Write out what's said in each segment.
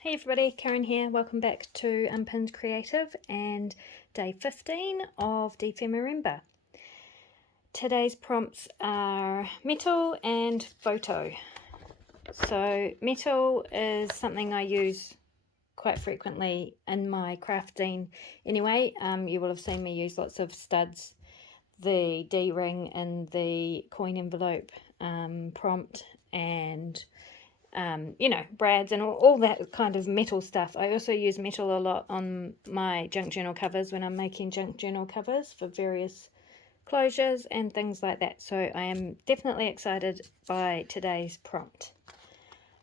Hey everybody, Karen here. Welcome back to Unpinned Creative and day 15 of dephemerember. Today's prompts are metal and photo. So metal is something I use quite frequently in my crafting anyway. You will have seen me use lots of studs, the D-ring and the coin envelope prompt, and brads and all that kind of metal stuff. I also use metal a lot on my junk journal covers when I'm making junk journal covers for various closures and things like that. So I am definitely excited by today's prompt.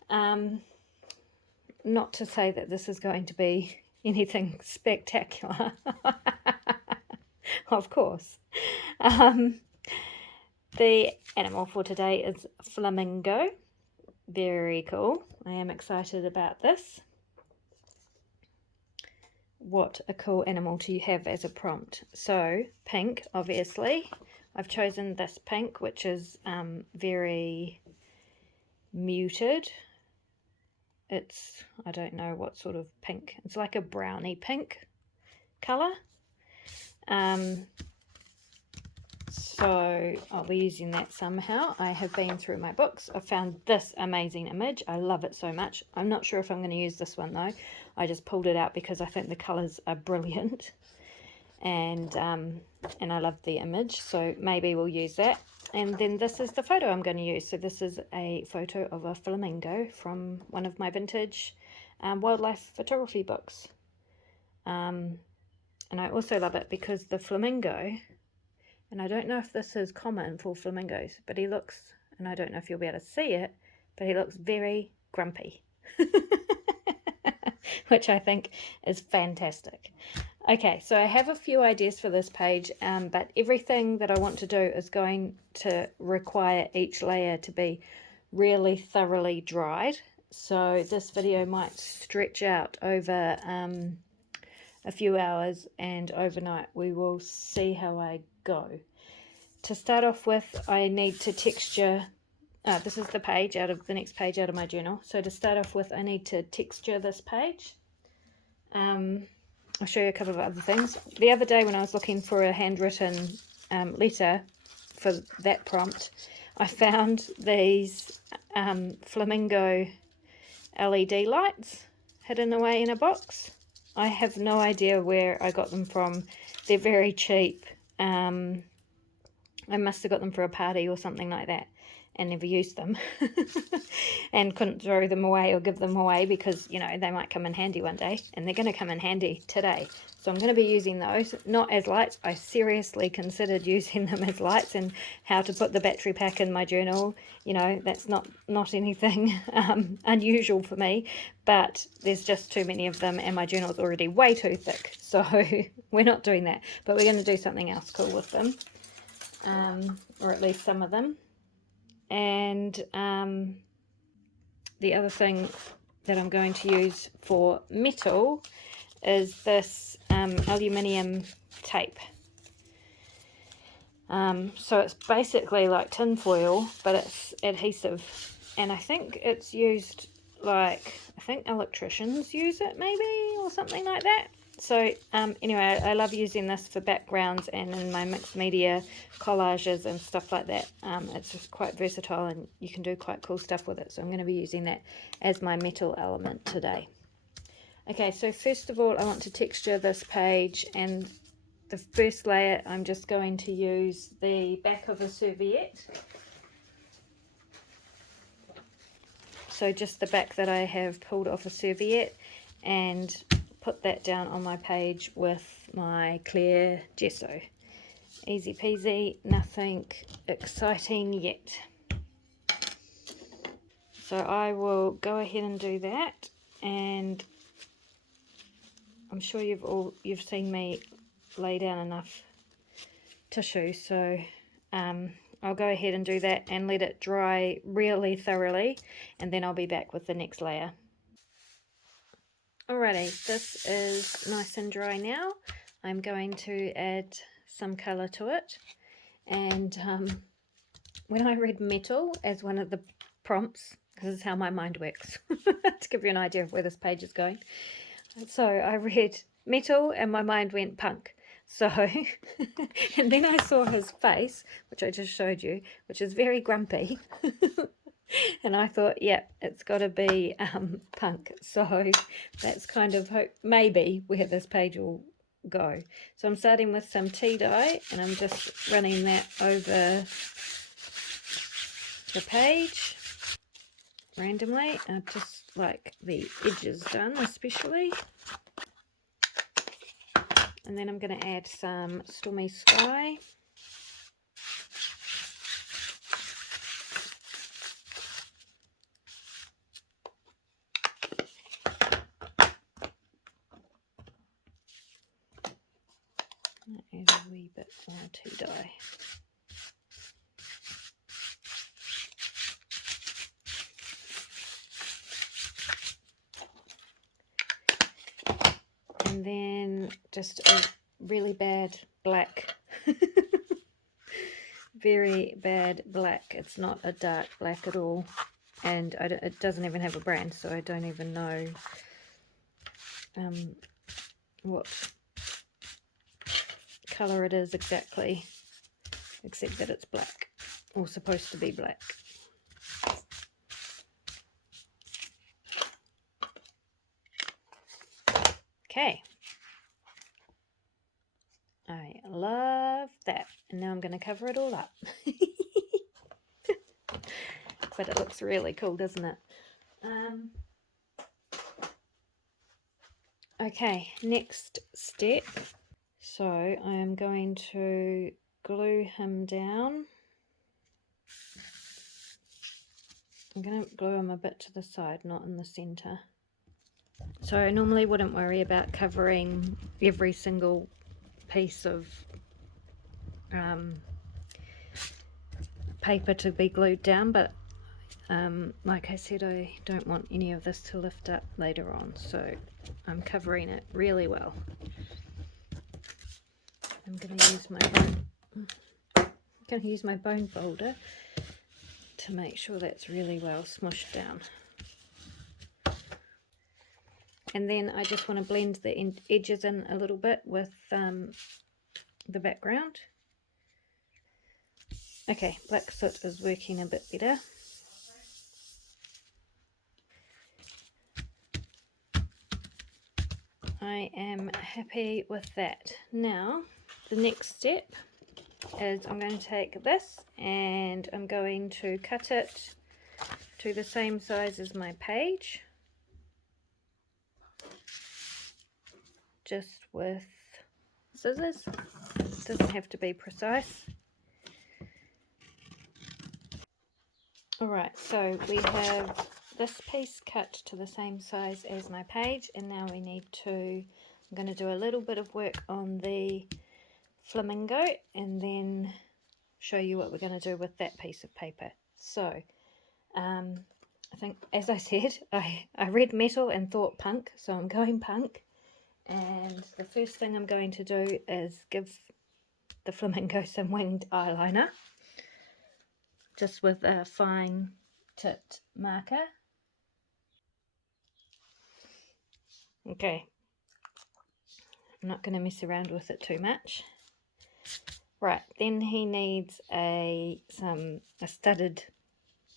Not to say that this is going to be anything spectacular, of course. The animal for today is flamingo. Very cool. I am excited about this. What a cool animal to have as a prompt. So pink, obviously. I've chosen this pink, which is very muted. It's, I don't know what sort of pink. It's like a browny pink colour. So I'll be using that somehow. I have been through my books. I found this amazing image. I love it so much. I'm not sure if I'm going to use this one though. I just pulled it out because I think the colours are brilliant, and I love the image, so maybe we'll use that. And then this is the photo I'm going to use. So this is a photo of a flamingo from one of my vintage wildlife photography books. And I also love it because the flamingo, and I don't know if this is common for flamingos, but he looks, and I don't know if you'll be able to see it, but he looks very grumpy, which I think is fantastic. Okay, so I have a few ideas for this page, but everything that I want to do is going to require each layer to be really thoroughly dried. So this video might stretch out over a few hours, and overnight we will see how I go. To start off with, I need to texture. This is the page out of the next page out of my journal. So to start off with, I need to texture this page. I'll show you a couple of other things. The other day when I was looking for a handwritten letter for that prompt, I found these flamingo LED lights hidden away in a box. I have no idea where I got them from. They're very cheap. I must have got them for a party or something like that and never used them and couldn't throw them away or give them away because, you know, they might come in handy one day, and they're going to come in handy today. So I'm going to be using those, not as lights. I seriously considered using them as lights, and how to put the battery pack in my journal. You know, that's not anything unusual for me, but there's just too many of them and my journal is already way too thick. So we're not doing that, but we're going to do something else cool with them. Or at least some of them. And the other thing that I'm going to use for metal is this aluminium tape. So it's basically like tin foil, but it's adhesive, and I think it's used, like, I think electricians use it maybe, or something like that. So anyway, I love using this for backgrounds and in my mixed media collages and stuff like that. It's just quite versatile and you can do quite cool stuff with it. So I'm going to be using that as my metal element today. Okay, so first of all, I want to texture this page, and the first layer I'm just going to use the back of a serviette. So just the back that I have pulled off a serviette, and put that down on my page with my clear gesso. Easy peasy, nothing exciting yet. So I will go ahead and do that, and I'm sure you've seen me lay down enough tissue, so I'll go ahead and do that and let it dry really thoroughly, and then I'll be back with the next layer. Alrighty, this is nice and dry now. I'm going to add some colour to it, and when I read metal as one of the prompts, because this is how my mind works, to give you an idea of where this page is going. So I read metal and my mind went punk. So, and then I saw his face, which I just showed you, which is very grumpy. And I thought, yeah, it's got to be punk. So that's kind of maybe where this page will go. So I'm starting with some tea dye, and I'm just running that over the page randomly. I just like the edges done especially. And then I'm going to add some Stormy Sky. Add a wee bit more tea dye. And then just a really bad black. Very bad black. It's not a dark black at all. And it doesn't even have a brand, so I don't even know what colour it is exactly, except that it's black, or supposed to be black. Okay, I love that. And now I'm going to cover it all up. But it looks really cool, doesn't it? Okay, next step. So I am going to glue him down. I'm going to glue him a bit to the side, not in the center. So I normally wouldn't worry about covering every single piece of paper to be glued down, but like I said, I don't want any of this to lift up later on, so I'm covering it really well. I'm going to use my bone folder to make sure that's really well smushed down. And then I just want to blend the edges in a little bit with the background. Okay, black soot is working a bit better. I am happy with that. Now, the next step is I'm going to take this and I'm going to cut it to the same size as my page, just with scissors. It doesn't have to be precise. Alright, so we have this piece cut to the same size as my page, and now we need to, I'm going to do a little bit of work on the flamingo and then show you what we're going to do with that piece of paper. So I think, as I said, I read metal and thought punk, so I'm going punk, and the first thing I'm going to do is give the flamingo some winged eyeliner, just with a fine tipped marker. Okay, I'm not going to mess around with it too much. Right, then he needs a studded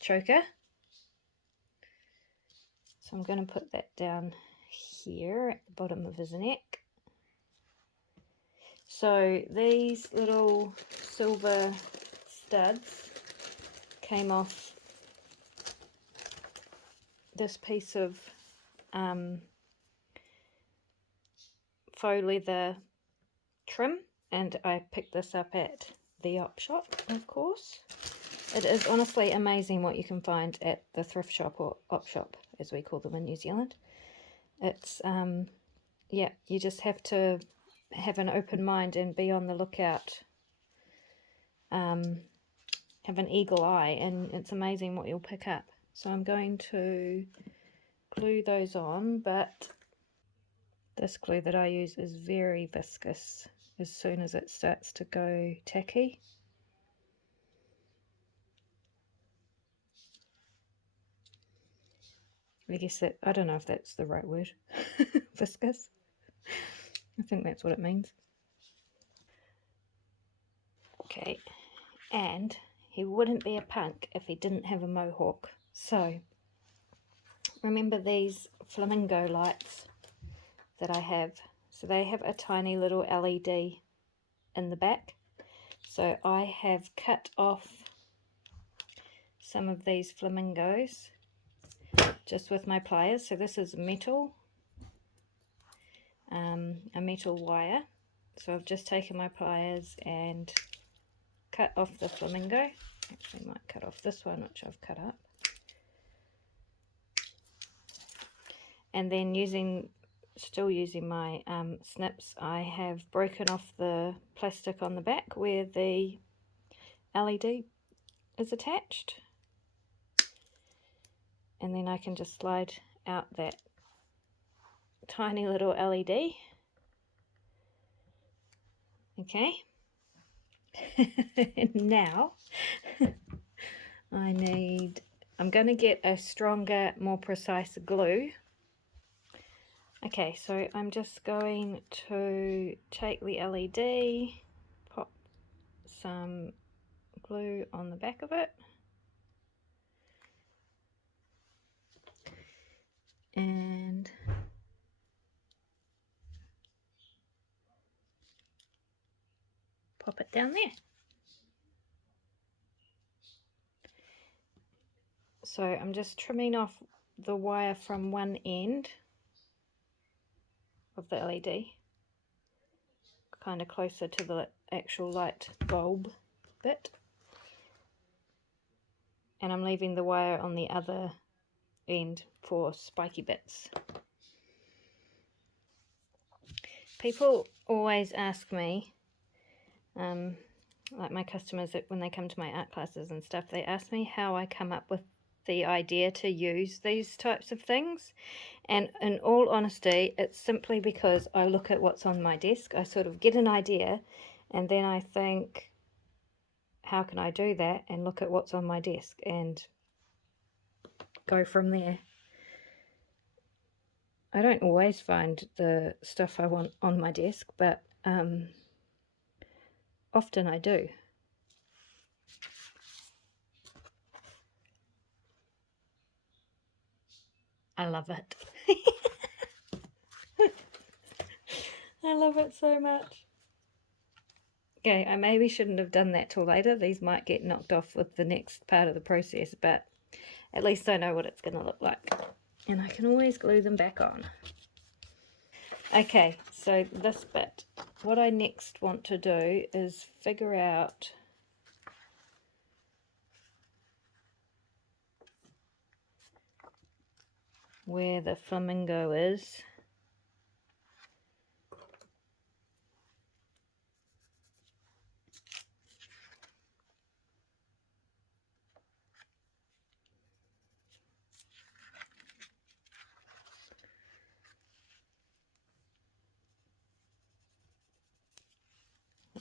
choker. So I'm going to put that down here at the bottom of his neck. So these little silver studs came off this piece of faux leather trim, and I picked this up at the op shop, of course. It is honestly amazing what you can find at the thrift shop, or op shop as we call them in New Zealand. It's yeah, you just have to have an open mind and be on the lookout, have an eagle eye, and it's amazing what you'll pick up. So I'm going to glue those on, but this glue that I use is very viscous as soon as it starts to go tacky. I guess that, I don't know if that's the right word. Viscous. I think that's what it means. Okay, and he wouldn't be a punk if he didn't have a mohawk. So remember these flamingo lights that I have? So they have a tiny little LED in the back. So I have cut off some of these flamingos just with my pliers. So this is metal, a metal wire. So I've just taken my pliers and cut off the flamingo. Actually might cut off this one, which I've cut up. And then still using my snips, I have broken off the plastic on the back where the LED is attached. And then I can just slide out that tiny little LED. Okay. Now I'm going to get a stronger, more precise glue. Okay, so I'm just going to take the LED, pop some glue on the back of it, and pop it down there. So I'm just trimming off the wire from one end of the LED, kind of closer to the actual light bulb bit, and I'm leaving the wire on the other end for spiky bits. People always ask me, like my customers, when they come to my art classes and stuff, they ask me how I come up with the idea to use these types of things. And in all honesty, it's simply because I look at what's on my desk. I sort of get an idea and then I think, how can I do that? And look at what's on my desk and go from there. I don't always find the stuff I want on my desk, but often I do. I love it. I love it so much. Okay, I maybe shouldn't have done that till later. These might get knocked off with the next part of the process, but at least I know what it's going to look like. And I can always glue them back on. Okay, so this bit, what I next want to do is figure out where the flamingo is.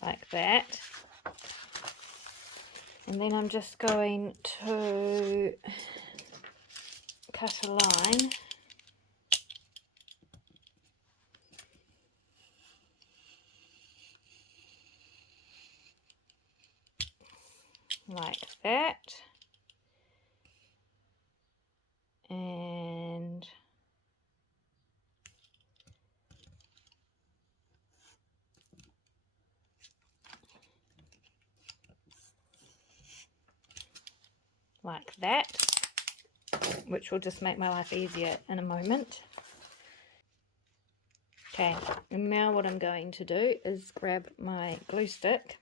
Like that. And then I'm just going to cut a line like that, and like that, which will just make my life easier in a moment. Okay, and now what I'm going to do is grab my glue stick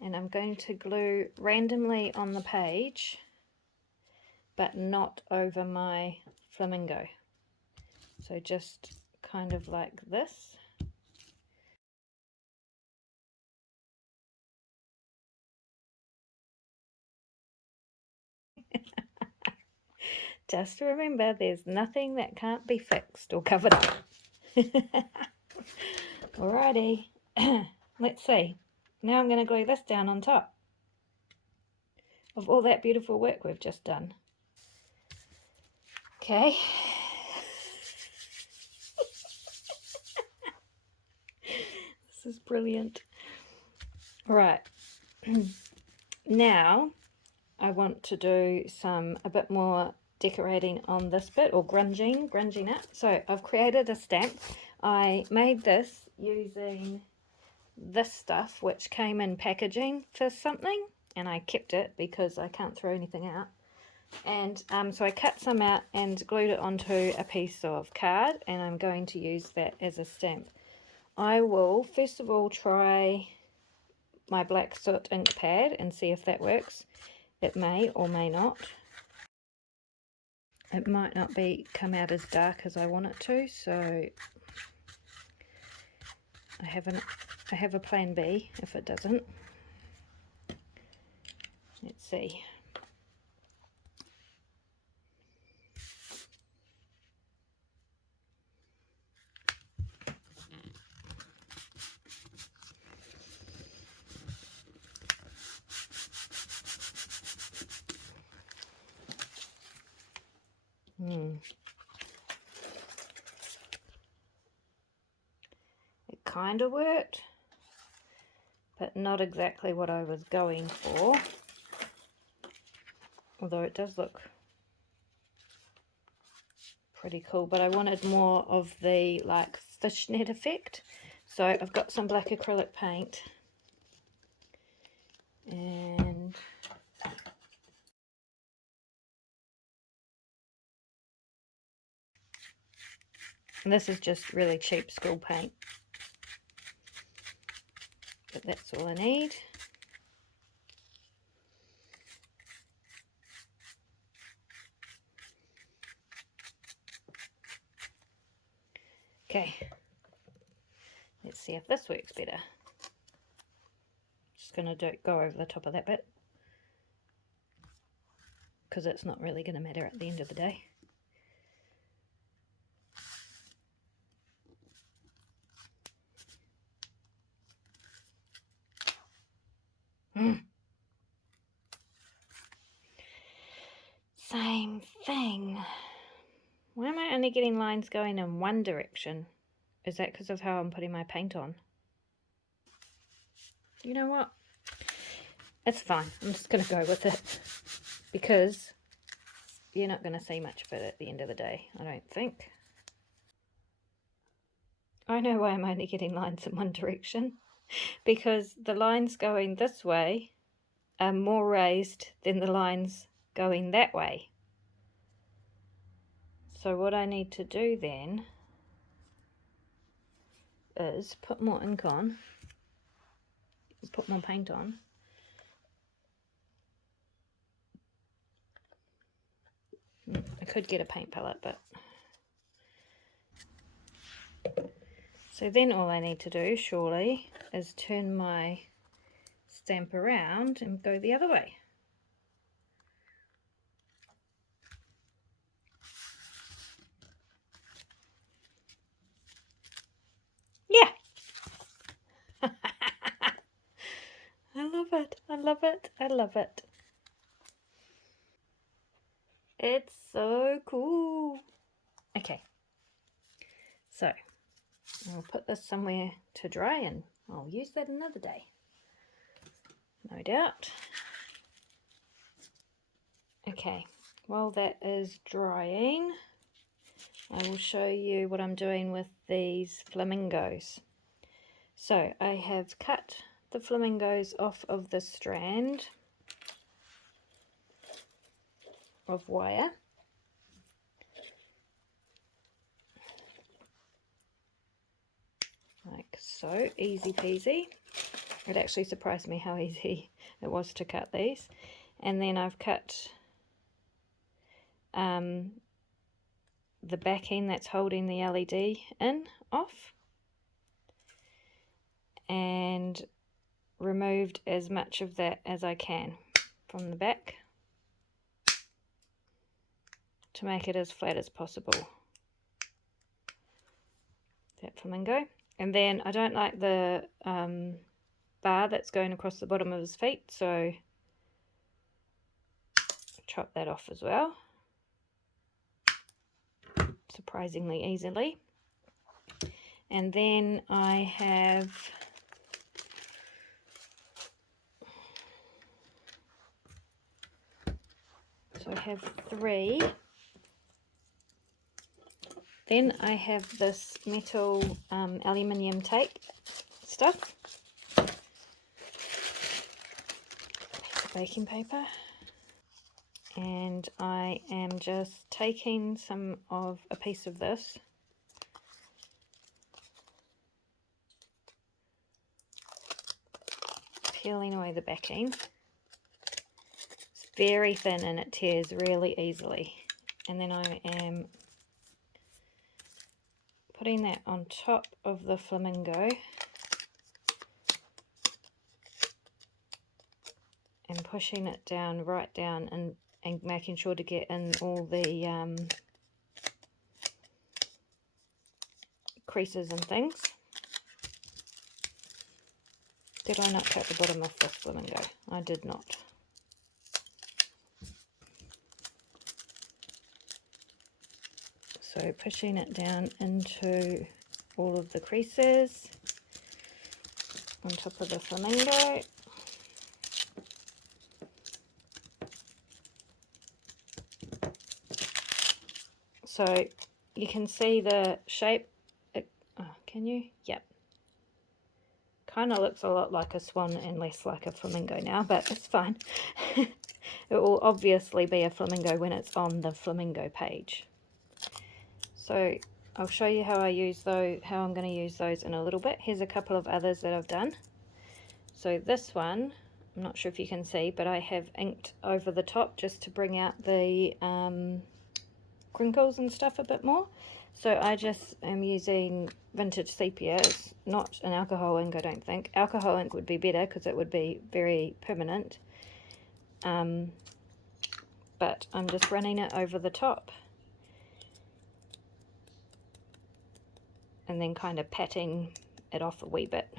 and I'm going to glue randomly on the page, but not over my flamingo. So just kind of like this. Just remember, there's nothing that can't be fixed or covered up. Alrighty, let's see. Now I'm going to glue this down on top of all that beautiful work we've just done. Okay. This is brilliant. Right. Now I want to do a bit more decorating on this bit, or grunging it. So I've created a stamp. I made this using this stuff which came in packaging for something, and I kept it because I can't throw anything out. And so I cut some out and glued it onto a piece of card, and I'm going to use that as a stamp. I will first of all try my black soot ink pad and see if that works. It may or may not. It might not come out as dark as I want it to, so I have a plan B if it doesn't. Let's see. It kind of worked, but not exactly what I was going for. Although it does look pretty cool, but I wanted more of the like fishnet effect. So I've got some black acrylic paint, and this is just really cheap school paint, but that's all I need. Okay, let's see if this works better. Just going to go over the top of that bit, because it's not really going to matter at the end of the day. Same thing. Why am I only getting lines going in one direction? Is that because of how I'm putting my paint on? You know what? It's fine. I'm just going to go with it, because you're not going to see much of it at the end of the day, I don't think. I know why I'm only getting lines in one direction, because the lines going this way are more raised than the lines going that way. So what I need to do then is put more ink on, put more paint on. I could get a paint palette, but... So then all I need to do, surely, is turn my stamp around and go the other way. Yeah! I love it, I love it, I love it. It's so cool. Okay, so I'll put this somewhere to dry, and I'll use that another day, no doubt. Okay, while that is drying, I will show you what I'm doing with these flamingos. So I have cut the flamingos off of the strand of wire. Like so, easy peasy. It actually surprised me how easy it was to cut these. And then I've cut the back end that's holding the LED in off, and removed as much of that as I can from the back to make it as flat as possible. That flamingo. And then I don't like the bar that's going across the bottom of his feet, so chop that off as well. surprisingly easily. And then I have three. Then I have this metal aluminium tape stuff, baking paper, and I am just taking a piece of this, peeling away the backing. It's very thin and it tears really easily. And then I am putting that on top of the flamingo and pushing it down, right down, and making sure to get in all the creases and things. Did I not cut the bottom of this flamingo? I did not. So pushing it down into all of the creases on top of the flamingo. So you can see the shape. Can you? Yep. Kind of looks a lot like a swan and less like a flamingo now, but it's fine. It will obviously be a flamingo when it's on the flamingo page. So I'll show you how I'm going to use those in a little bit. Here's a couple of others that I've done. So this one, I'm not sure if you can see, but I have inked over the top just to bring out the crinkles and stuff a bit more. So I just am using vintage sepia. It's not an alcohol ink, I don't think. Alcohol ink would be better because it would be very permanent. But I'm just running it over the top. And then kind of patting it off a wee bit.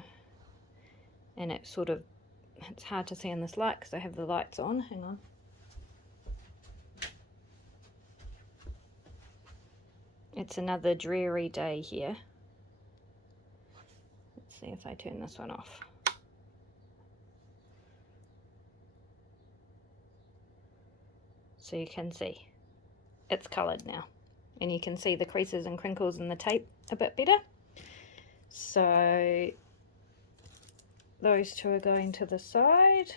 And it's hard to see in this light because I have the lights on. Hang on. It's another dreary day here. Let's see if I turn this one off. So you can see it's coloured now. And you can see the creases and crinkles in the tape a bit better. So those two are going to the side.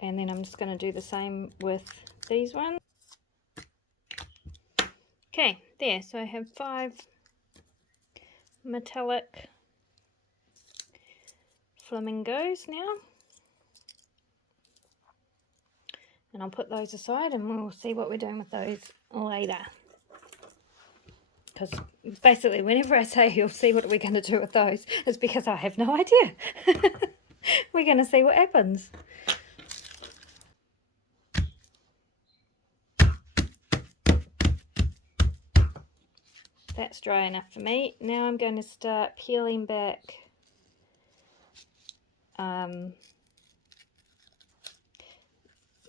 And then I'm just going to do the same with these ones. Okay, there. So I have 5 metallic flamingos now. And I'll put those aside and we'll see what we're doing with those later. Because basically whenever I say you'll see what we're going to do with those, it's because I have no idea. We're going to see what happens. That's dry enough for me. Now I'm going to start peeling back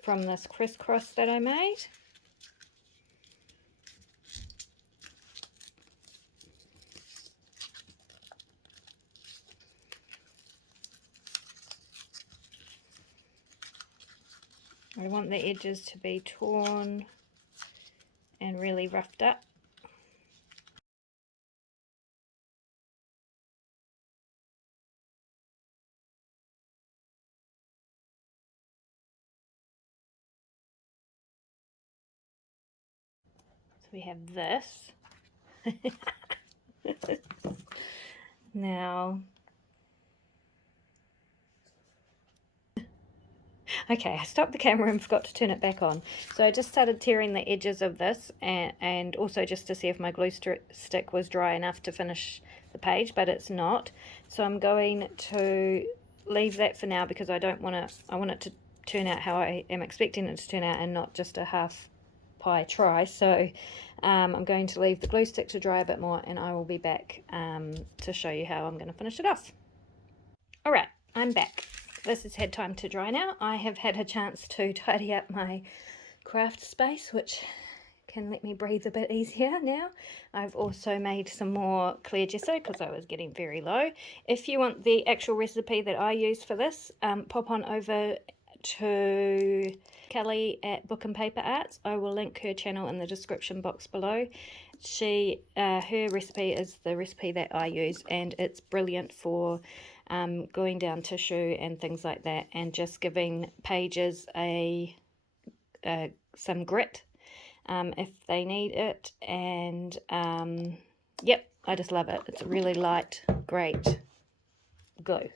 from this crisscross that I made. I want the edges to be torn and really roughed up. So we have this. Now, okay, I stopped the camera and forgot to turn it back on. So I just started tearing the edges of this and also just to see if my glue stick was dry enough to finish the page, but it's not. So I'm going to leave that for now because I want it to turn out how I am expecting it to turn out and not just a half pie try. So I'm going to leave the glue stick to dry a bit more and I will be back to show you how I'm going to finish it off. Alright, I'm back. This has had time to dry now. I have had a chance to tidy up my craft space, which can let me breathe a bit easier now. I've also made some more clear gesso because I was getting very low. If you want the actual recipe that I use for this, pop on over to Kelly at Book and Paper Arts. I will link her channel in the description box below. Her recipe is the recipe that I use, and it's brilliant for gluing down tissue and things like that, and just giving pages some grit if they need it. And yep, I just love it. It's a really light, great glue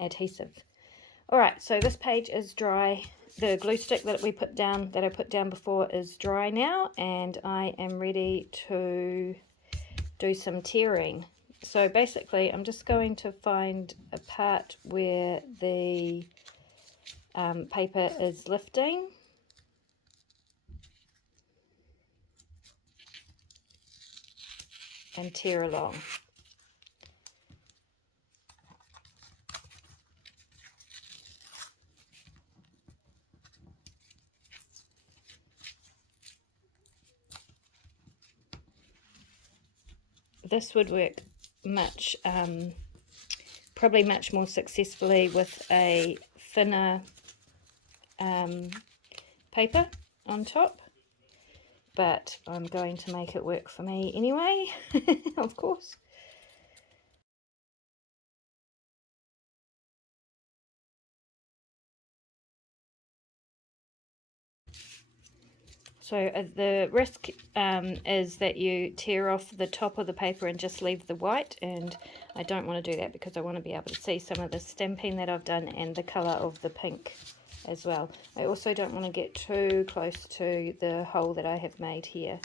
adhesive. All right, so this page is dry. The glue stick that I put down before is dry now, and I am ready to do some tearing. So basically, I'm just going to find a part where the paper is lifting, and tear along. This would work probably much more successfully with a thinner paper on top, but I'm going to make it work for me anyway, of course. So the risk is that you tear off the top of the paper and just leave the white, and I don't want to do that because I want to be able to see some of the stamping that I've done and the colour of the pink as well. I also don't want to get too close to the hole that I have made here.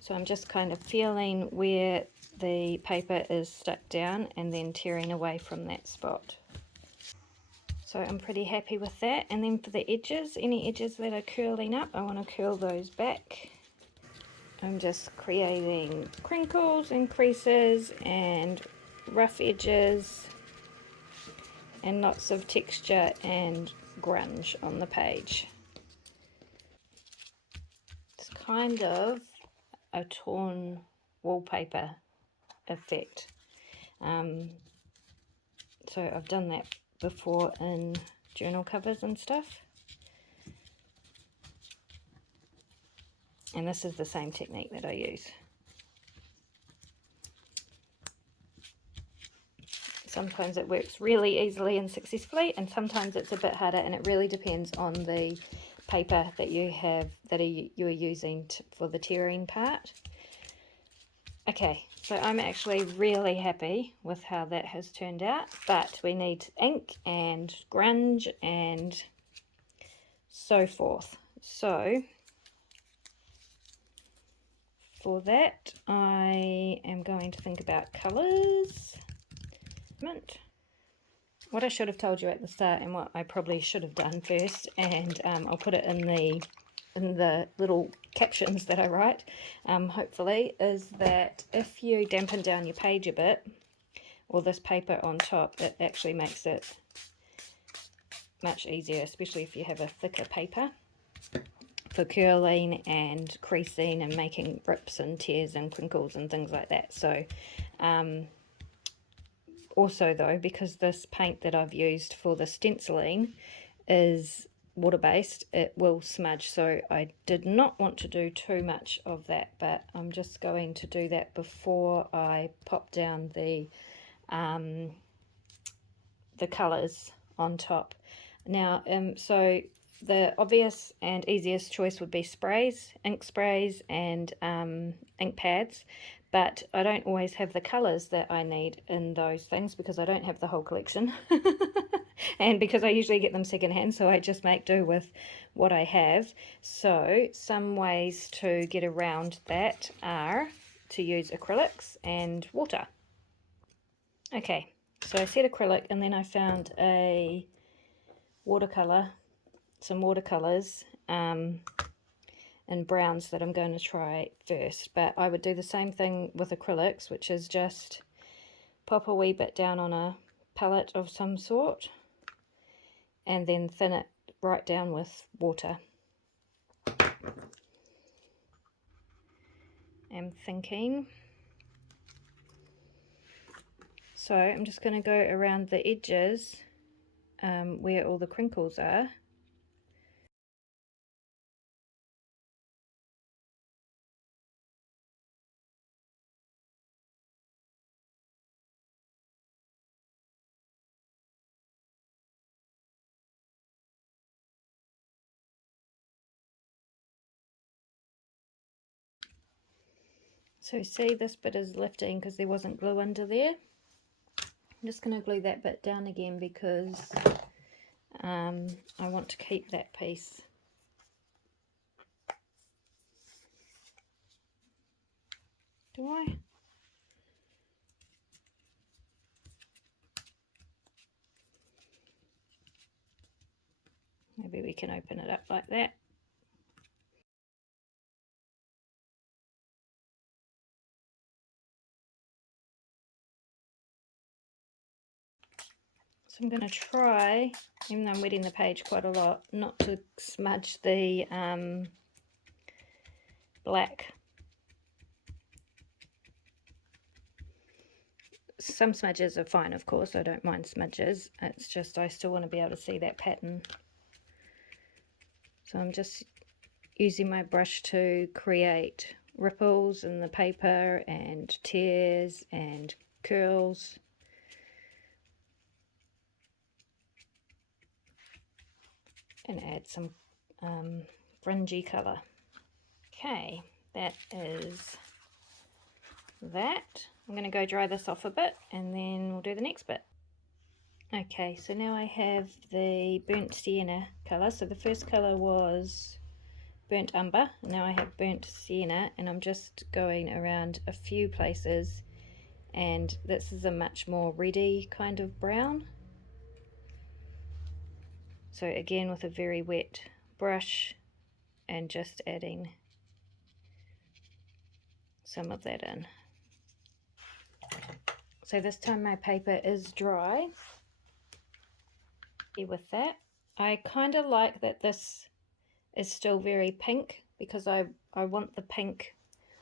So I'm just kind of feeling where the paper is stuck down and then tearing away from that spot. So I'm pretty happy with that. And then for the edges, any edges that are curling up, I want to curl those back. I'm just creating crinkles and creases and rough edges and lots of texture and grunge on the page. It's kind of a torn wallpaper effect. So I've done that before in journal covers and stuff. And this is the same technique that I use. Sometimes it works really easily and successfully, and sometimes it's a bit harder, and it really depends on the paper that you have, that you're using for the tearing part. Okay, so I'm actually really happy with how that has turned out, but we need ink and grunge and so forth. So for that, I am going to think about colours. What I should have told you at the start, and what I probably should have done first, and I'll put it in the little captions that I write, hopefully, is that if you dampen down your page a bit, or this paper on top, it actually makes it much easier, especially if you have a thicker paper, for curling and creasing and making rips and tears and crinkles and things like that. So also though, because this paint that I've used for the stenciling is water-based, it will smudge, so I did not want to do too much of that, but I'm just going to do that before I pop down the colours on top. Now, so the obvious and easiest choice would be sprays, ink sprays and ink pads, but I don't always have the colours that I need in those things because I don't have the whole collection. And because I usually get them secondhand, so I just make do with what I have. So some ways to get around that are to use acrylics and water. Okay, so I said acrylic, and then I found a watercolour, some watercolours in browns that I'm going to try first. But I would do the same thing with acrylics, which is just pop a wee bit down on a palette of some sort and then thin it right down with water. I'm thinking. So I'm just going to go around the edges where all the crinkles are. So see, this bit is lifting because there wasn't glue under there. I'm just going to glue that bit down again because I want to keep that piece. Do I? Maybe we can open it up like that. So I'm going to try, even though I'm wetting the page quite a lot, not to smudge the black. Some smudges are fine, of course, I don't mind smudges. It's just I still want to be able to see that pattern. So I'm just using my brush to create ripples in the paper and tears and curls. And add some fringy colour. Okay, that is that. I'm going to go dry this off a bit and then we'll do the next bit. Okay, so now I have the burnt sienna colour. So the first colour was burnt umber, and now I have burnt sienna, and I'm just going around a few places, and this is a much more reddy kind of brown. So again with a very wet brush and just adding some of that in. So this time my paper is dry. With that, I kind of like that this is still very pink because I want the pink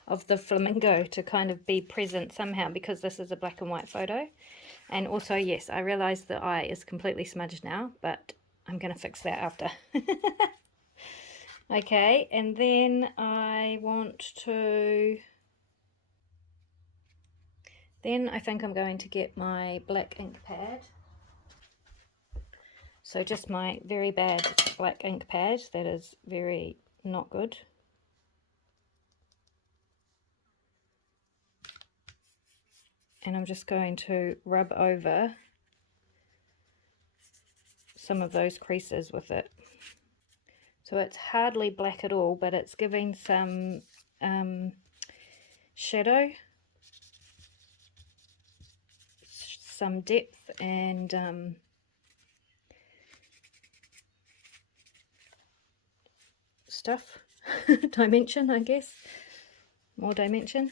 of the flamingo to kind of be present somehow because this is a black and white photo. And also, yes, I realize the eye is completely smudged now, but I'm going to fix that after. Okay, and then I think I'm going to get my black ink pad. So just my very bad black ink pad that is very not good. And I'm just going to rub over some of those creases with it. So it's hardly black at all, but it's giving some shadow, some depth, and stuff. Dimension, I guess. More dimension.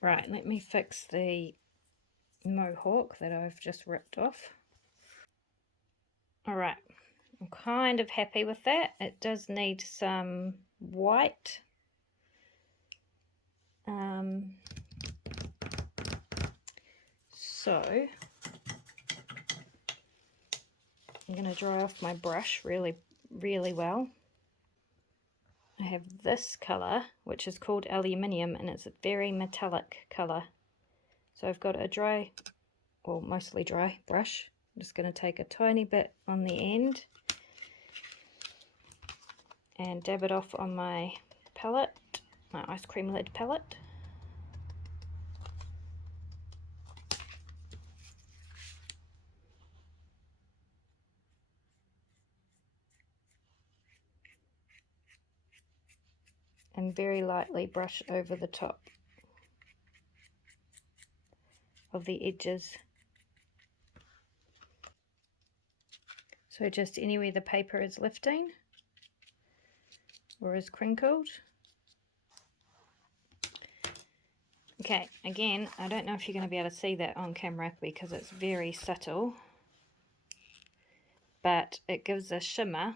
Right, let me fix the mohawk that I've just ripped off. Alright, I'm kind of happy with that. It does need some white. So I'm going to dry off my brush really well. I have this colour, which is called aluminium, and it's a very metallic colour. So I've got a dry, or mostly dry brush. I'm just going to take a tiny bit on the end and dab it off on my palette, my ice cream lid palette. And very lightly brush over the top of the edges. So just anywhere the paper is lifting or is crinkled. Okay, again, I don't know if you're going to be able to see that on camera because it's very subtle, but it gives a shimmer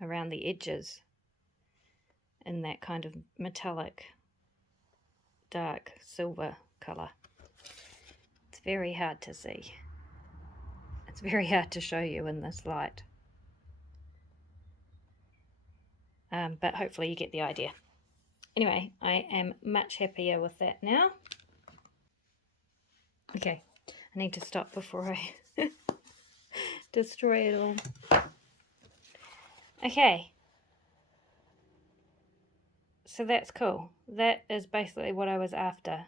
around the edges in that kind of metallic dark silver colour. It's very hard to see. It's very hard to show you in this light. But hopefully you get the idea. Anyway, I am much happier with that now. Okay, I need to stop before I destroy it all. Okay, so that's cool. That is basically what I was after.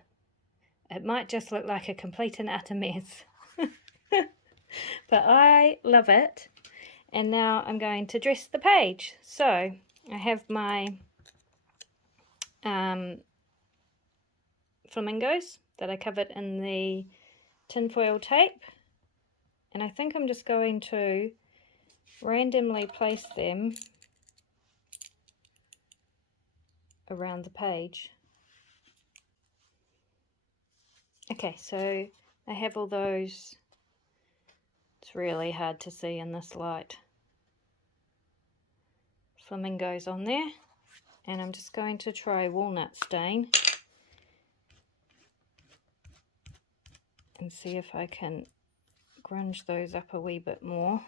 It might just look like a complete and utter mess. But I love it. And now I'm going to dress the page. So I have my flamingos that I covered in the tinfoil tape. And I think I'm just going to randomly place them around the page. Okay, so I have all those. It's really hard to see in this light. Flamingos on there. And I'm just going to try walnut stain and see if I can grunge those up a wee bit more.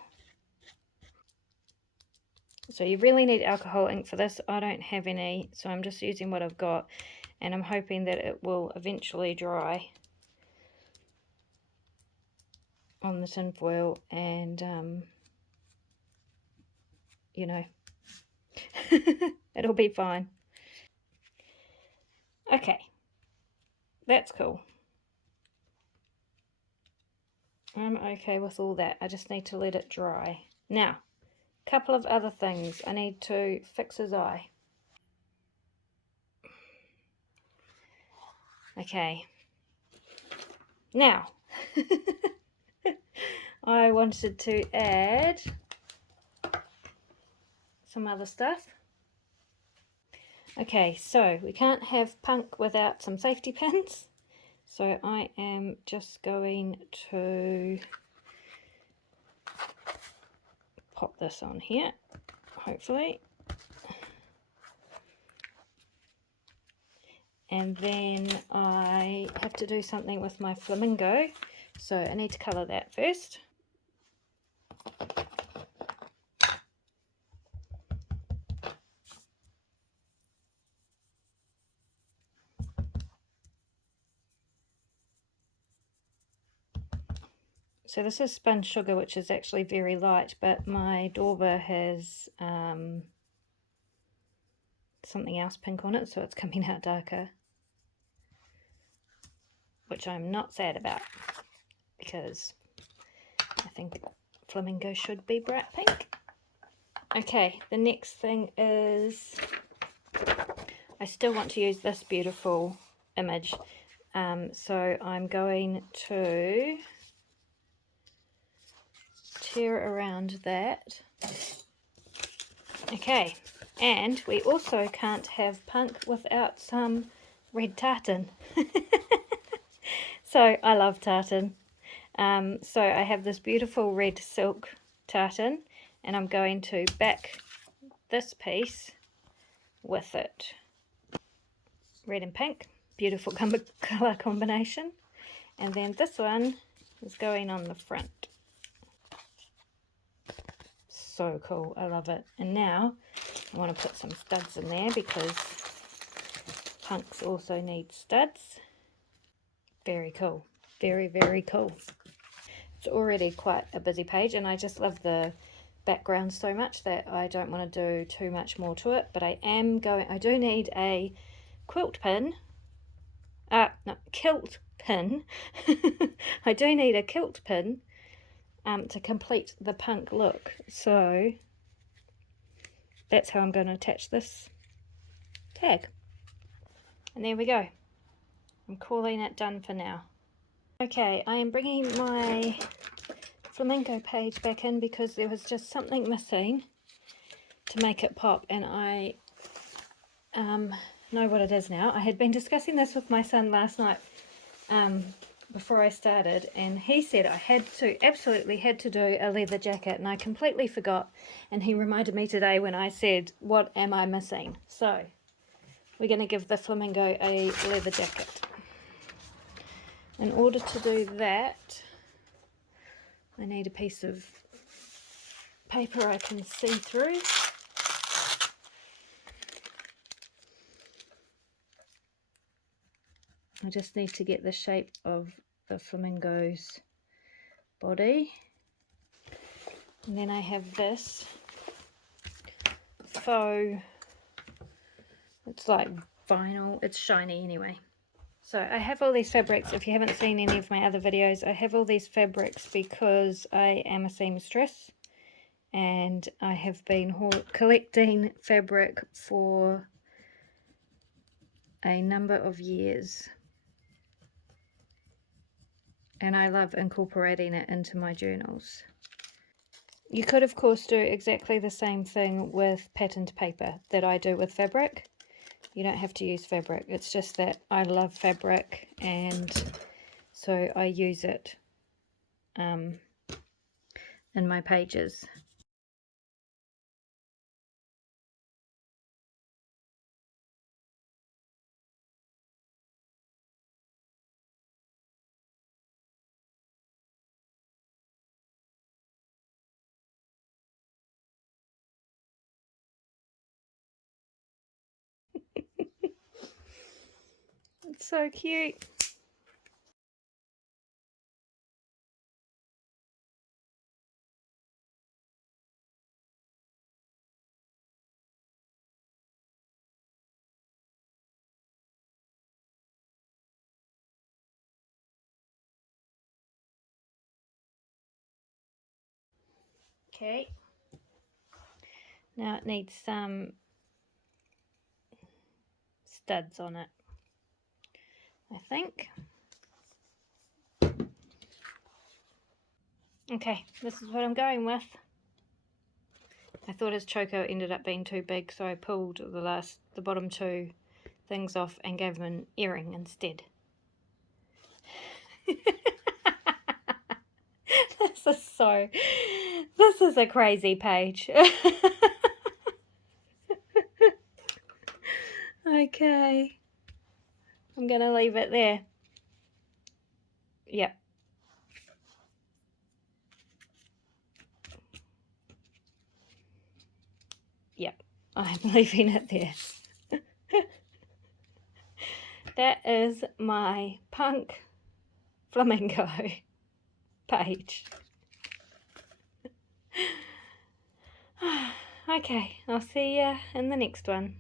So you really need alcohol ink for this. I don't have any, so I'm just using what I've got, and I'm hoping that it will eventually dry on the tin foil, and you know, it'll be fine. Okay, that's cool. I'm okay with all that. I just need to let it dry. Now, a couple of other things. I need to fix his eye. Okay. Now, I wanted to add some other stuff. Okay, so we can't have punk without some safety pins. So I am just going to pop this on here, hopefully. And then I have to do something with my flamingo. So I need to colour that first. So this is spun sugar, which is actually very light, but my dauber has something else pink on it, so it's coming out darker, which I'm not sad about, because I think flamingo should be bright pink. Okay, the next thing is, I still want to use this beautiful image, so I'm going to tear around that. Okay, and we also can't have punk without some red tartan. So I love tartan. So I have this beautiful red silk tartan, and I'm going to back this piece with it. Red and pink, beautiful colour combination. And then this one is going on the front. So cool, I love it. And now I want to put some studs in there because punks also need studs. Very cool, very, very cool. It's already quite a busy page, and I just love the background so much that I don't want to do too much more to it, but I do need a quilt pin. Kilt pin. I do need a kilt pin to complete the punk look. So that's how I'm going to attach this tag. And there we go. I'm calling it done for now. Okay, I am bringing my flamingo page back in because there was just something missing to make it pop, and I know what it is now. I had been discussing this with my son last night before I started, and he said I absolutely had to do a leather jacket, and I completely forgot, and he reminded me today when I said, what am I missing? So we're going to give the flamingo a leather jacket. In order to do that, I need a piece of paper I can see through. I just need to get the shape of the flamingo's body. And then I have this faux, it's like vinyl, it's shiny anyway. So I have all these fabrics. If you haven't seen any of my other videos, I have all these fabrics because I am a seamstress and I have been collecting fabric for a number of years. And I love incorporating it into my journals. You could, of course, do exactly the same thing with patterned paper that I do with fabric. You don't have to use fabric. It's just that I love fabric, and so I use it in my pages. It's so cute. Okay. Now it needs some studs on it, I think. Okay, this is what I'm going with. I thought his choker ended up being too big, so I pulled the bottom two things off and gave him an earring instead. This is a crazy page. Okay, I'm gonna leave it there. Yep. Yep, I'm leaving it there. That is my punk flamingo page. Okay, I'll see you in the next one.